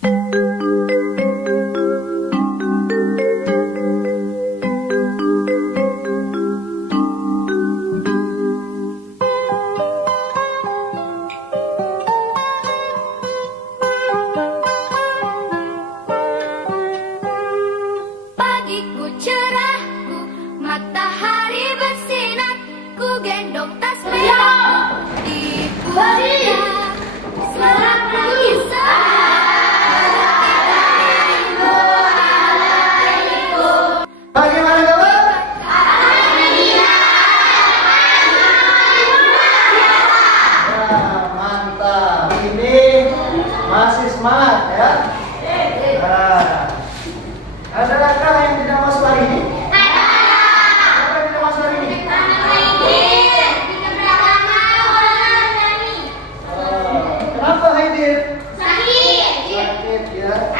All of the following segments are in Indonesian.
Pagiku cerahku, matahari bersinar, ku gendong tas merahku di pundak. Selamat pagi Bagaimana kabar? Mantap. Ini masih semangat ya? Ada kakak yang tidak masuk hari ini? Siapa yang tidak masuk hari ini? Kenapa Haidir? Sakit ya?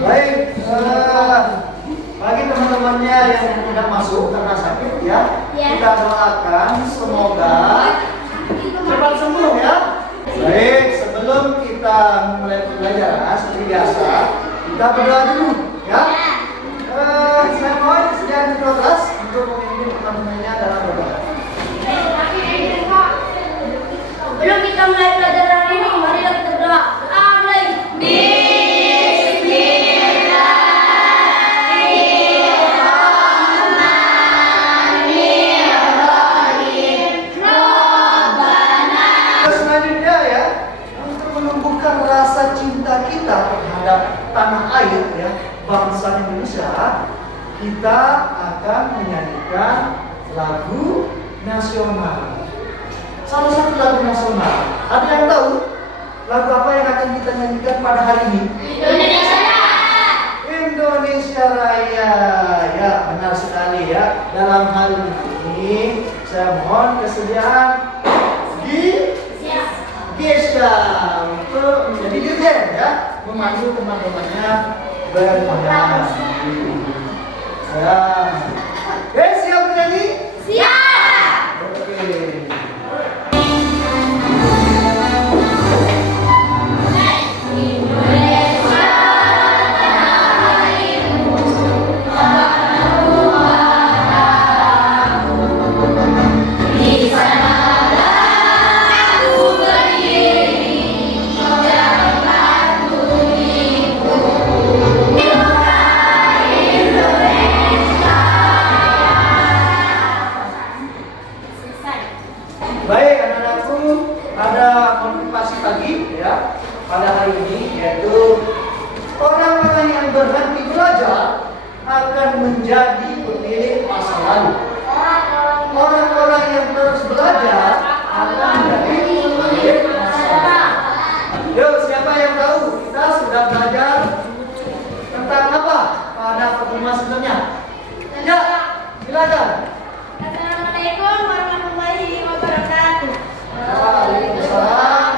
Baik, bagi teman-temannya yang tidak masuk karena sakit ya, kita doakan semoga cepat sembuh ya. Baik, sebelum kita mulai pembelajaran seperti biasa, kita berdoa dulu ya. Saya mohon sediaan kedua kelas untuk memimpin teman-temannya dalam berdoa. Sebelum kita mulai pelajaran hari ini, marilah kita berdoa. Amin. Selanjutnya ya, untuk menumbuhkan rasa cinta kita terhadap tanah air ya, bangsa Indonesia, kita akan menyanyikan lagu nasional. Salah satu lagu nasional. Ada yang tahu lagu apa yang akan kita nyanyikan pada hari ini? Indonesia Raya. Ya, benar sekali ya. Dalam hal ini saya mohon kesediaan Gesya untuk menjadi dirjen ya, memandu teman-temannya bernyanyi. Ya. Siap bernyanyi? Siap. Oke. Baik anak-anakku, ada motivasi pagi ya pada hari ini, yaitu orang-orang yang berhenti belajar akan menjadi pemilik masa lalu. Orang-orang yang terus belajar akan menjadi pemilik masa lalu. Yuk, siapa yang tahu kita sudah belajar tentang apa pada pertemuan sebelumnya? Ya, silakan. Assalamualaikum warahmatullahi wabarakatuh. Waalaikumsalam.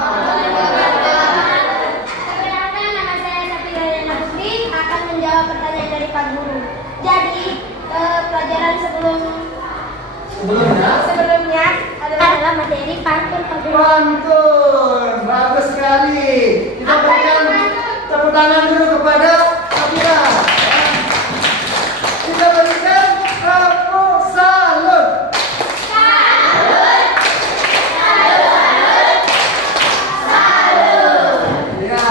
Perkenalkan, nama saya Safira Yana Putri akan menjawab pertanyaan dari Pak Guru. Jadi, pelajaran sebelumnya adalah materi pantun Pak Guru. Pantun, bagus sekali. Kita berikan tepuk tangan dulu kepada Safira. Kita berikan tepuk salut. Ya,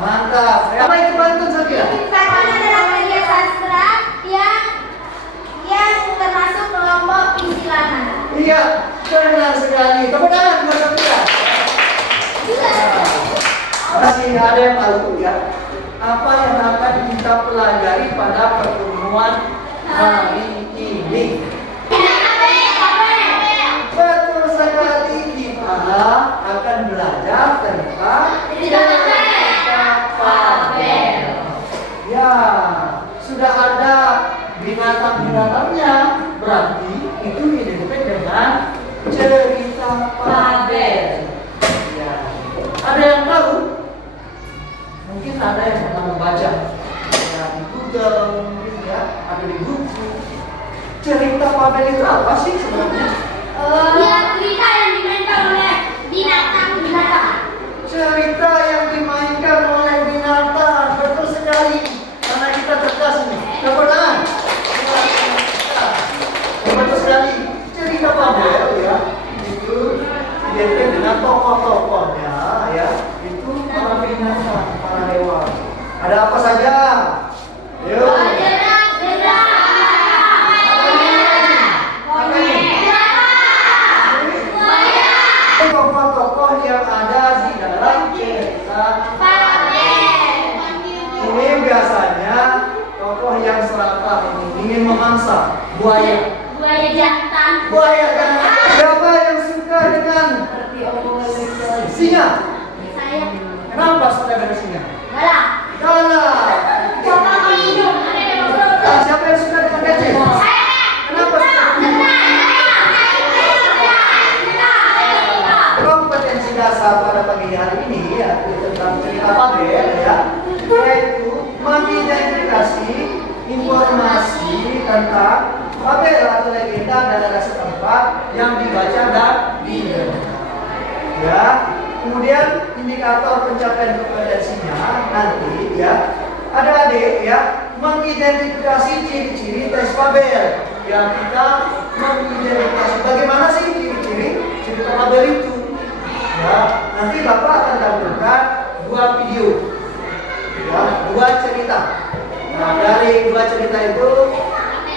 mantap. Apa itu pantun, Safira? Pantun adalah karya sastra yang termasuk kelompok pensilangan. Iya, benar sekali. Tepuk tangan buat Safira. Masih ada yang tahu ya apa yang akan kita pelajari pada pertemuan hari ini? Betul sekali, kita akan belajar tentang cerita Fabel. Ya, sudah ada binatang-binatangnya, berarti itu identik dengan cerita Fabel. Ya, ada yang tahu? Mungkin ada yang pernah membaca ya, di Google, mungkin ya, ada di buku. Cerita Fabel itu apa sih sebenarnya? Ya, cerita yang dimainkan oleh binatang. Cerita yang dimainkan oleh binatang, betul sekali. Karena kita cerdas ini. Tepuk tangan. Betul sekali. Cerita Babel ya, itu identik dengan tokoh-tokohnya ya, itu para binatang, para hewan. Ada apa saja? Yuk. Tokoh-tokoh yang ada di dalam cerita ini biasanya tokoh yang serakah ini ingin memangsa buaya. Buaya jantan. Buaya jantan. Siapa yang suka dengan singa? Saya. Kenapa suka dengan singa? Galak. Galak. Coba kau minum. Siapa yang suka dengan gajah? Kenapa suka? Kompetensi dasar pada pagi hari ini ya tentang cerita Babel ya, yaitu mengidentifikasi informasi tentang Babel atau legenda daerah setempat yang dibaca dan diingat. Ya, kemudian indikator pencapaian kompetensinya nanti ya, adik-adik ya, mengidentifikasi ciri-ciri tes Babel. Ya, kita mengidentifikasi bagaimana sih ciri-ciri cerita Babel itu. Ya, nanti Bapak akan tampilkan 2 video. Ya, 2 cerita. Nah, dari 2 cerita itu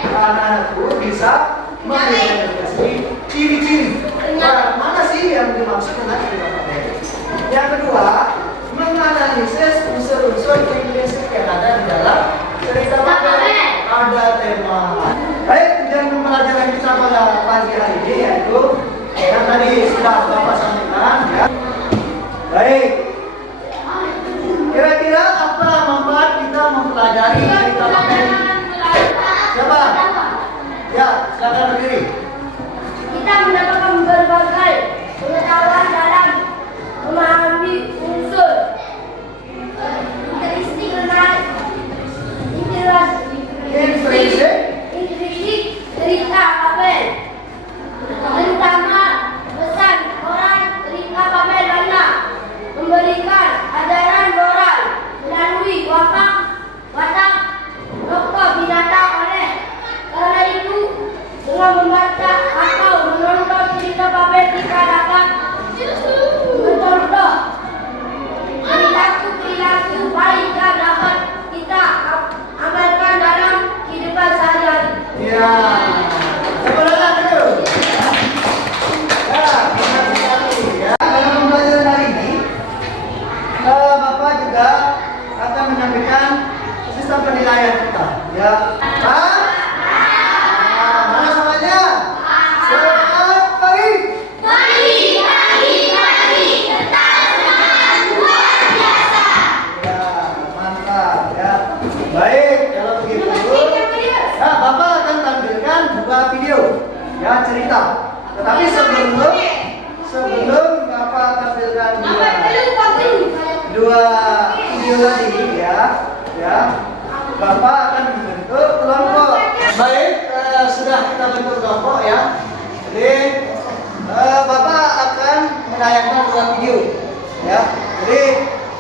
anak-anakku bisa mengidentifikasi ciri-ciri. Nah, mana sih yang dimaksud dengan cerita Babel? Yang kedua, menganalisis unsur-unsur prinsip yang ada di dalam cerita Babel. Ada tema. Baik, tujuan pembelajaran kita pada pagi hari ini yaitu yang tadi sudah Bapak sampaikan ya. Baik. Kira-kira apa manfaat kita mempelajari cerita Babel? Siapa? Ya, silakan berdiri. Kita mendapatkan berbagai pengetahuan dalam memahami unsur intrinsik cerita Babel, terutama pesan moral cerita Babel banyak memberikan ajaran moral melalui watak tokoh binatang. Oleh karena itu, dengan membaca atau menonton cerita Babel kita dapat mencontoh perilaku baik yang dapat kita amalkan dalam kehidupan sehari-hari. Ya. Sebenarnya itu. Ya, benar sekali ya. Dalam pembelajaran hari ini, Bapak juga akan menyampaikan sistem penilaian kita. Ya. Mana samanya? Selamat pagi. Ya, mantap ya. Baik, kalau begitu, Bapak akan tampilkan 2 video ya cerita. Tetapi sebelum Bapak tampilkan 2 video tadi ya, Bapak akan membentuk kelompok. Baik, sudah kita bentuk kelompok ya. Jadi Bapak akan menayangkan 2 video ya. Jadi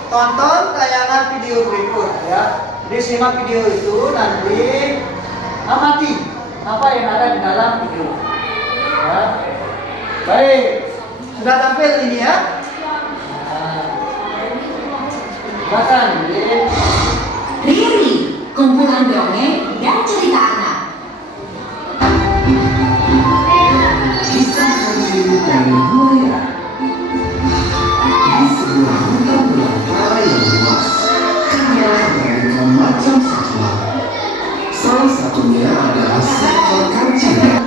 tonton tayangan video berikut ya. Jadi simak video itu, nanti amati apa yang ada di dalam video. Ya. Baik, sudah tampil ini ya. Silakan. Riri, kumpulan dongeng dan cerita anak. Kisah kecil dan mulia. Di sebuah hutan belantara yang luas, tinggal beragam macam satwa. Salah satunya adalah seekor kancil.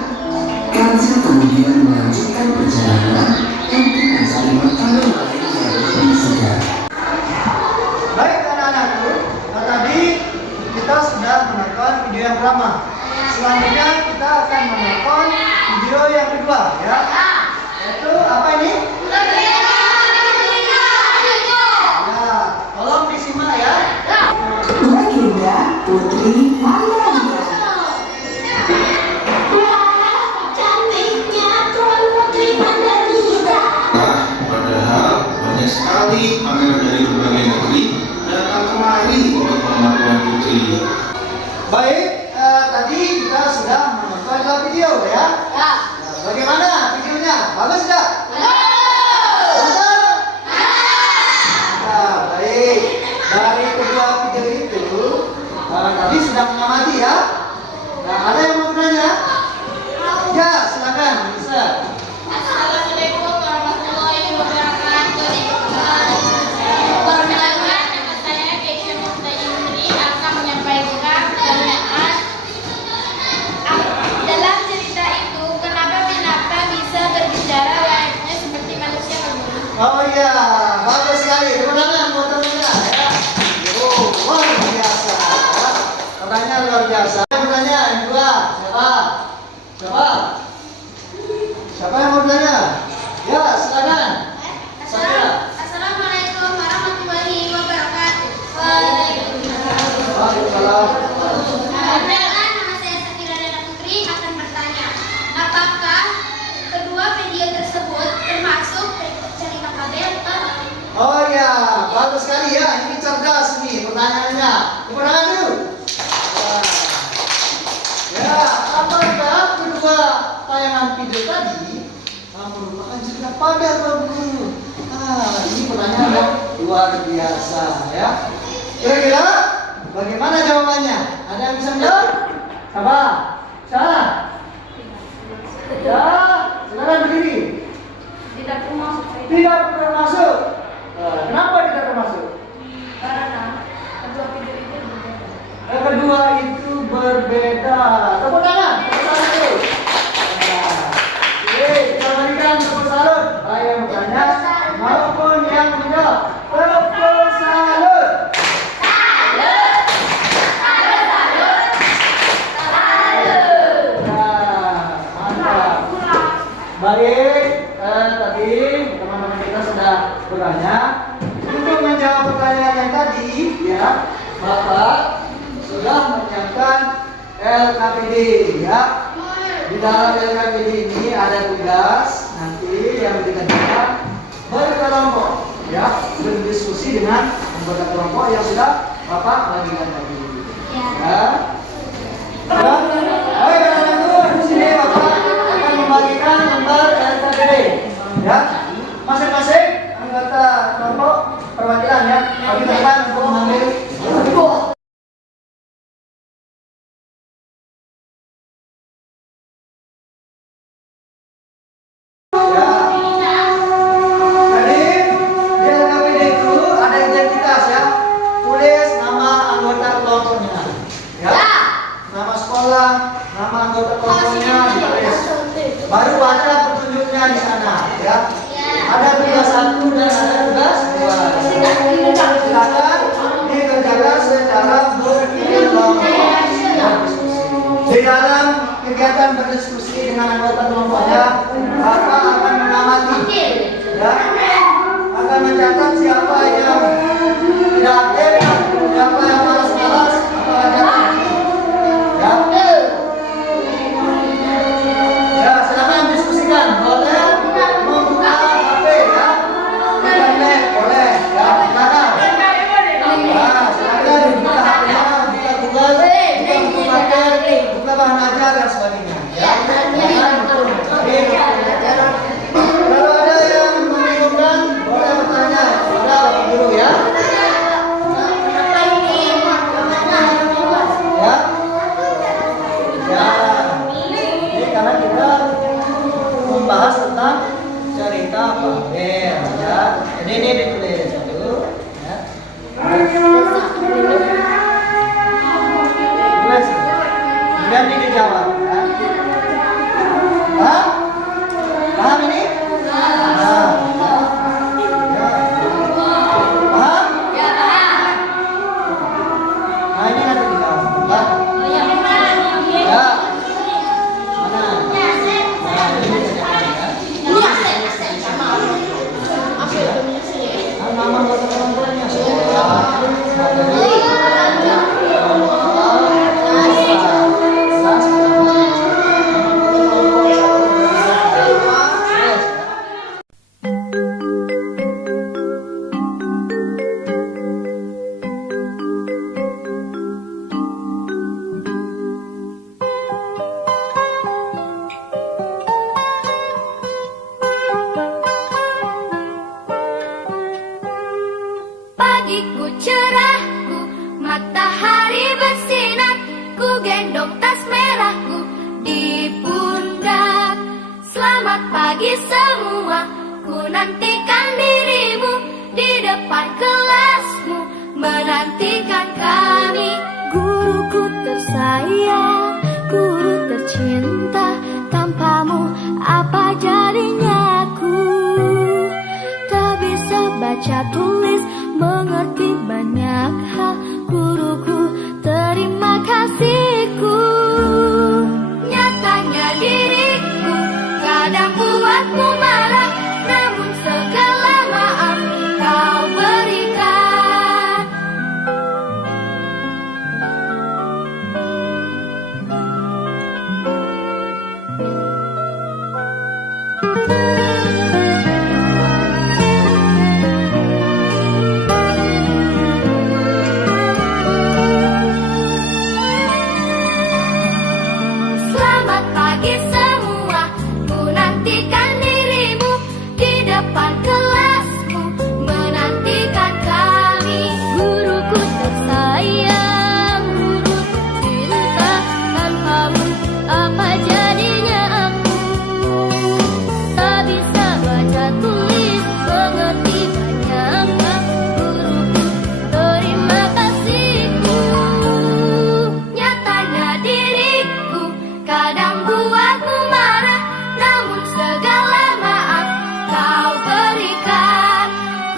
Kancil kemudian melanjutkan perjalanan untuk mencari makanan lain yang lebih segar. Baik anak-anakku, tadi kita sudah menonton video yang pertama. Selanjutnya kita akan menonton video yang kedua ya. Yaitu apa ini? Ya, tolong disimak ya. Legenda Putri Maria. Wah, cantiknya tuan Baik, tadi kita sudah menonton dua video ya. Ya. Nah, bagaimana videonya? Bagus tidak? Betul? Nah, baik. Dari kedua video itu, tadi sudah mengamati ya. Nah, ada yang mau bertanya? Ya, silakan, bisa. Assalamualaikum warahmatullahi wabarakatuh. Perkenalkan, nama saya Keisha Muftayindri akan menyampaikan pertanyaan. Dalam cerita itu, kenapa binatang bisa berbicara layaknya seperti manusia berbulu? Oh iya, bagus sekali. Tepuk tangan buat teman-teman ya. Oh, luar biasa. Ya. Pertanyaan luar biasa. Pertanyaan yang kedua, siapa? Siapa? Siapa yang mau bertanya? Ya, silakan. Saya. Assalamualaikum warahmatullahi wabarakatuh. Waalaikumsalam. Perkenalkan, nama saya Safira Dana Putri akan bertanya, apakah kedua video tersebut termasuk cerita kabel? Oh ya, bagus sekali ya. Ini cerdas nih pertanyaannya. Tepuk tangan dulu. Ya, apakah kedua tayangan video tadi merupakan cerita pada berbulu? Ini pertanyaan yang luar biasa ya. Kira-kira bagaimana jawabannya? Ada yang bisa menjawab? Siapa? Siapa? Ya, silakan berdiri. Tidak termasuk. Tidak termasuk. Kenapa tidak termasuk? Karena kedua video itu berbeda. Kedua itu berbeda. Tepuk tangan. Tepuk tangan dulu. Oke, kita berikan tepuk salut. Baik yang bertanya maupun yang menjawab. Tepuk salut. Mantap. Baik, tadi teman-teman kita sudah bertanya. Untuk menjawab pertanyaan yang tadi, ya, Bapak sudah menyiapkan LKPD, ya. Di dalam LKPD ini ada tugas nanti yang dikerjakan berkelompok, ya, berdiskusi dengan anggota kelompok yang sudah Bapak bagikan tadi, ya. Baik, anak-anak, di sini Bapak akan membagikan lembar LKPD, ya. Masing-masing anggota kelompok perwakilan ya, bagi teman untuk mengambil. Baru ada petunjuknya di sana, ya. Ada tugas 1 dan ada tugas 2. Silakan dikerjakan secara berkelompok. Di dalam kegiatan berdiskusi dengan anggota kelompoknya, Bapak akan mengamati, ya, akan mencatat siapa yang tidak aktif, siapa yang malas-malas, atau ada ya. Ya, silakan diskusikan. Boleh membuka HP ya. Internet boleh ya. Silakan. Ya, silakan buka HP-nya, buka Google, buka buku materi, buka bahan ajar dan sebagainya. Ya. Kalau ada yang membingungkan, boleh bertanya kepada Bapak Guru ya. Ya. Ya. Ini karena kita membahas tentang cerita Babel ya. Jadi ini ditulis dulu ya. Tulis. Kemudian ini dijawab ya. Paham? Paham ini? Paham. Ya. Paham? Nah ini nanti dijawab. Ya. Ya. Mana? Nama teman-temannya sekolah, merahku di pundak. Selamat pagi semua, ku nantikan dirimu di depan kelasmu, menantikan kami. Guruku tersayang, guru tercinta, tanpamu apa jadinya aku? Tak bisa baca tulis, mengerti banyak hal. Guruku, terima kasihku. Nyatanya diriku kadang buatmu marah, namun segala maaf kau berikan. Selamat pagi semua, ku nantikan dirimu di depan kelasmu, menantikan kami. Guruku tersayang, guru tercinta, tanpamu apa jadinya aku? Tak bisa baca tulis, mengerti banyak hal. Guruku, terima kasihku. Nyatanya diriku kadang buatmu marah, namun segala maaf kau berikan.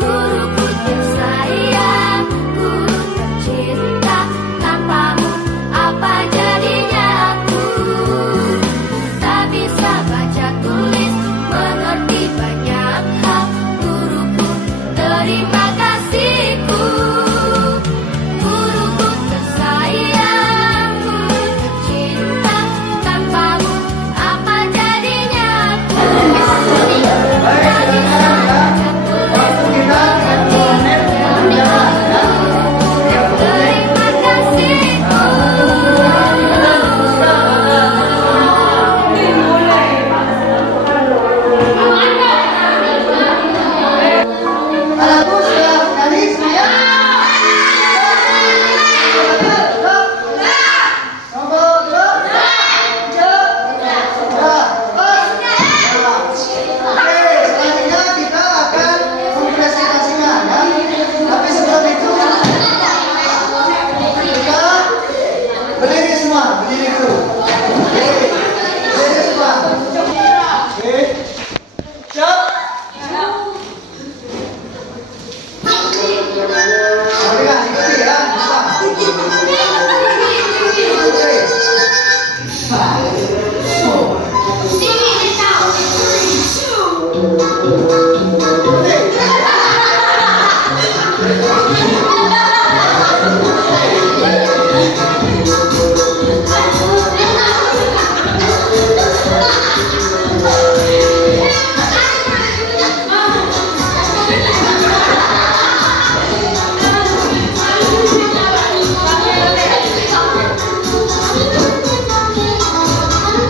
Guruku tersayang, guru tercinta, tanpamu apa jadinya aku? Tak bisa baca tulis, mengerti banyak hal. Guruku, terima kasihku. Guruku tersayang, guru tercinta, tanpamu apa jadinya aku? Baik, anak-anak, waktu kita 1 menit berjalan ya. 30 menit. Terima kasihku. Anakku sudah nyanyi semuanya? Nomor 2? Oke, selanjutnya kita akan mempresentasikan ya. Tapi sebelum itu kita berdiri semua, berdiri dulu. Oke, berdiri semua. Oke, siap. Perhatikan, ikuti ya. Oke. 5,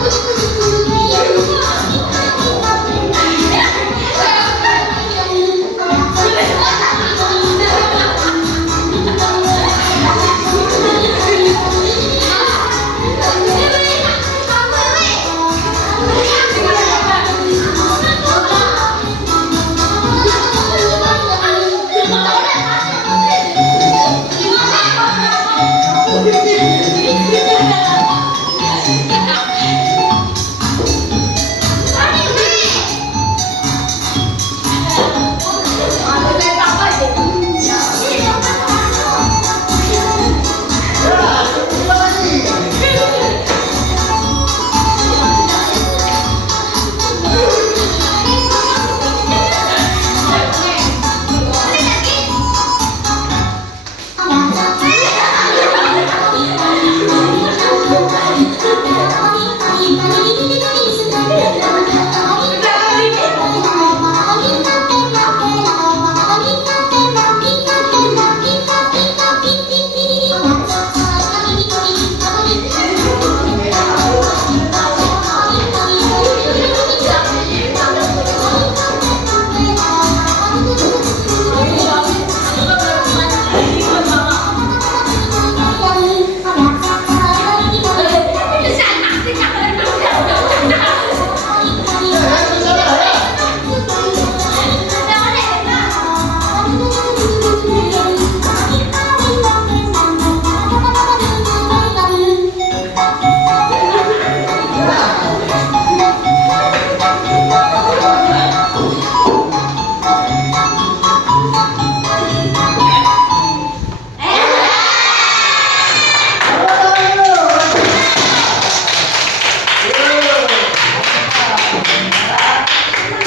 4,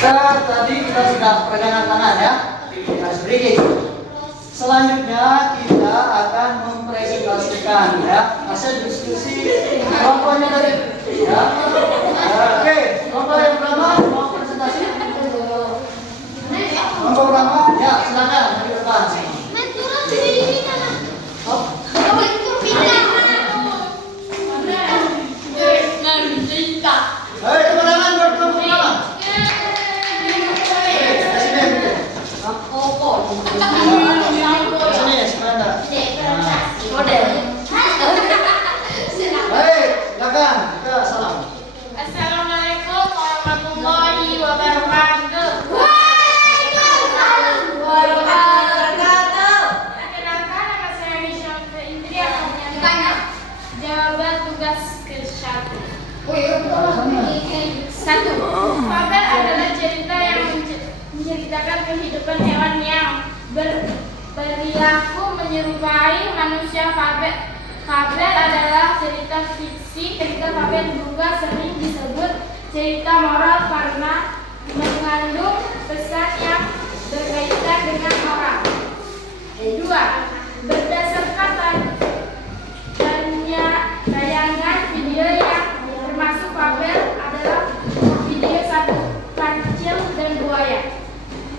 Tadi kita sudah pegangan tangan ya. Nah, sedikit. Selanjutnya kita akan mempresentasikan ya hasil diskusi kelompoknya tadi. Ya. Oke, kelompok yang pertama mau presentasi. Kelompok pertama, ya silakan di depan. Oh. Hei, tepuk tangan buat kelompok pertama. Sini, sebentar. Baik, silakan. Kita salam. Assalamualaikum warahmatullahi wabarakatuh. Perkenalkan, nama saya Hisham Indri akan menyampaikan jawaban tugas ke-1. Satu, fabel adalah cerita yang menceritakan kehidupan hewan yang berperilaku menyerupai manusia. Fabel adalah cerita fiksi. Cerita fabel juga sering disebut cerita moral karena mengandung pesan yang berkaitan dengan moral. Dua, berdasarkan tayangan video yang termasuk fabel adalah video 1, Kancil dan Buaya.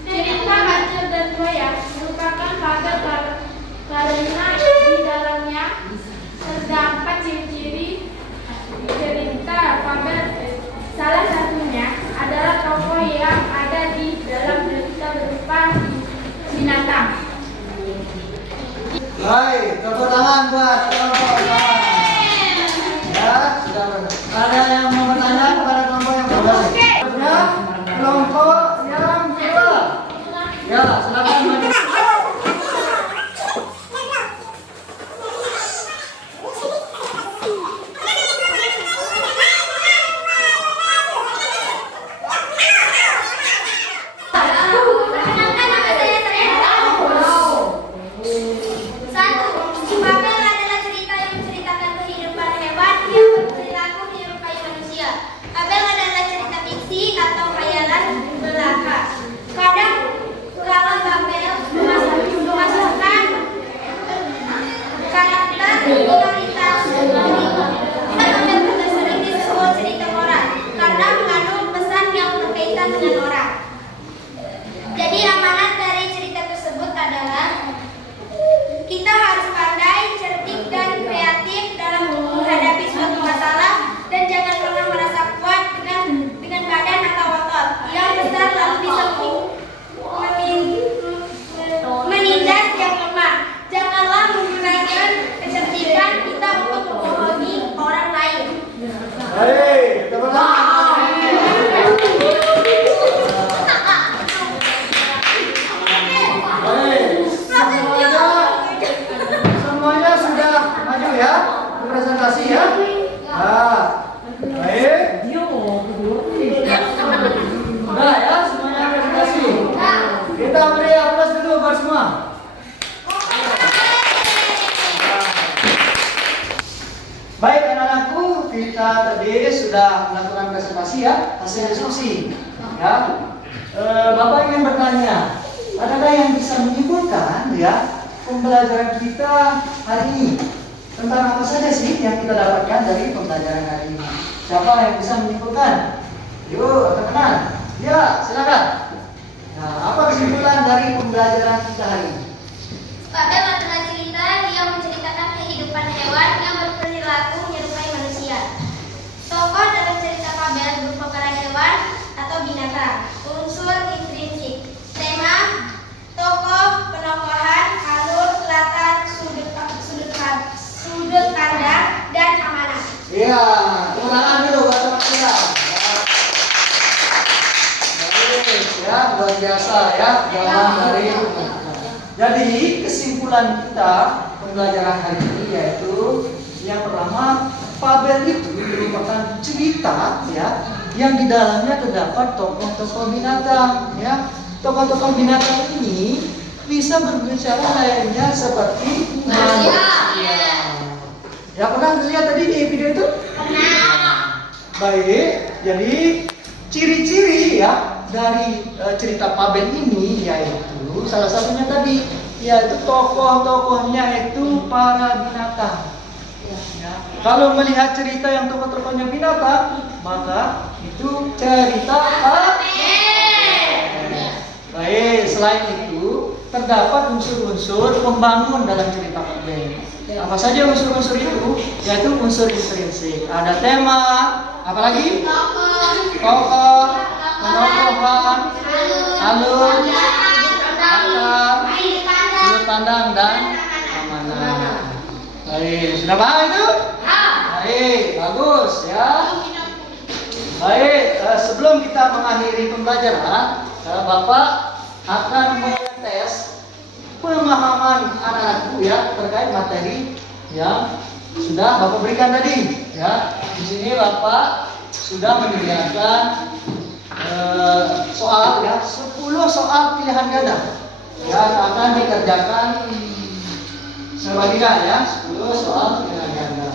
Cerita Kancil dan Buaya merupakan fabel karena di dalamnya terdapat ciri-ciri cerita fabel. Salah satunya adalah tokoh yang ada di dalam cerita berupa binatang. Baik, tepuk tangan buat kelompok pertama. Ya, sudah benar. Ada yang mau bertanya kepada kelompok yang pertama? Ya, kelompok yang kedua. Ya, silakan maju. Perkenalkan, nama saya Sarendra. Satu, fabel adalah cerita yang menceritakan kehidupan hewan yang berperilaku menyerupai manusia. Fabel adalah cerita fiksi atau khayalan belaka. Kadang kalau fabel memasukkan karakter minoritas, fabel juga sering disebut cerita moral karena mengandung pesan yang berkaitan dengan orang. Jadi amanat dari cerita tersebut adalah kita harus pandai, cerdik, dan kreatif dalam menghadapi suatu masalah dan jangan pernah merasa kuat dengan badan atau otot yang besar lalu bisa menindas yang lemah. Janganlah menggunakan kecerdikan kita untuk membohongi orang lain. Baik, tepuk tangan. Baik, semuanya sudah maju ya, presentasi ya. Nah, baik. Udah ya, semuanya presentasi. Kita beri aplaus dulu buat semua. Baik anak-anakku, kita tadi sudah melakukan presentasi ya, hasil diskusi. Ya, Bapak ingin bertanya, adakah yang bisa menyimpulkan ya pembelajaran kita hari ini? Tentang apa saja sih yang kita dapatkan dari pembelajaran hari ini? Siapa yang bisa menyimpulkan? Yuk, teman-teman. Ya, silakan. Nah, apa kesimpulan dari pembelajaran kita hari ini? Fabel adalah cerita yang menceritakan kehidupan hewan yang berperilaku menyerupai manusia. Tokoh dalam cerita fabel berupa para hewan atau binatang. Unsur intrinsik. Tema, tokoh, penokohan, alur, latar, sudut pandang, dan amanah. Iya, ulangan dulu buat teman-teman. Ya, luar biasa ya jalan dari. Jadi kesimpulan kita pembelajaran hari ini yaitu yang pertama, fabel itu merupakan cerita ya yang di dalamnya terdapat tokoh-tokoh binatang ya. Tokoh-tokoh binatang ini bisa berbicara layaknya seperti manusia. Ya, pernah lihat tadi di video itu? Pernah. Baik, jadi ciri-ciri ya dari cerita Paben ini yaitu salah satunya tadi yaitu tokoh-tokohnya itu para binatang. Ya. Kalau melihat cerita yang tokoh-tokohnya binatang, maka itu cerita baik. Selain itu terdapat unsur-unsur pembangun dalam cerita Paben. Apa saja unsur-unsur itu? Yaitu unsur intrinsik. Ada tema, apalagi? Tokoh, penokohan, alur, akar, sudut pandang dan amanah. Baik, sudah paham itu? Baik, bagus ya. Baik, sebelum kita mengakhiri pembelajaran, Bapak akan mengetes pemahaman anak-anakku ya terkait materi yang sudah Bapak berikan tadi ya. Di sini Bapak sudah menyediakan soal ya 10 soal pilihan ganda yang akan dikerjakan sebagian ya 10 soal pilihan ganda.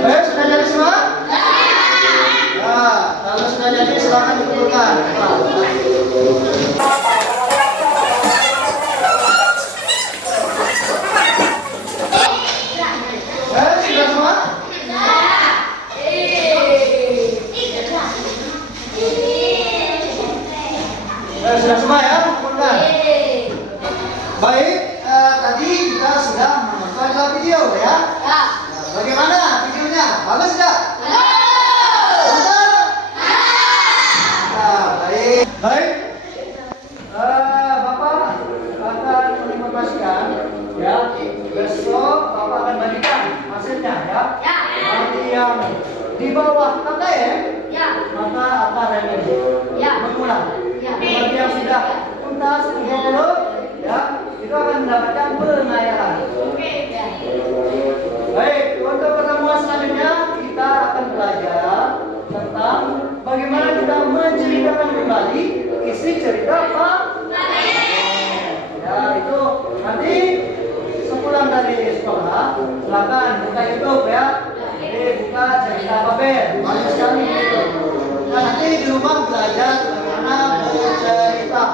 Baik, sudah jadi semua? Nah, kalau sudah jadi silakan dikumpulkan. Sudah semua? Sudah semua ya, kumpulkan. Baik, tadi kita sudah menonton 2 video ya. Bagaimana videonya? Bagus tidak? Bagus. Baik. Baik. Bapak akan menginformasikan ya. Besok Bapak akan bagikan hasilnya ya. Nanti yang di bawah KTM maka akan remedi. Mengulang. Bagi yang sudah tuntas 30 ya, itu akan mendapatkan pengayaran. Baik, untuk pertemuan selanjutnya kita akan belajar tentang bagaimana kita menceritakan kembali isi cerita Pak. Ya, itu nanti sepulang dari sekolah silakan buka YouTube ya. Jadi buka cerita Paben, bagus sekali itu. Nah, nanti di rumah belajar bagaimana bercerita.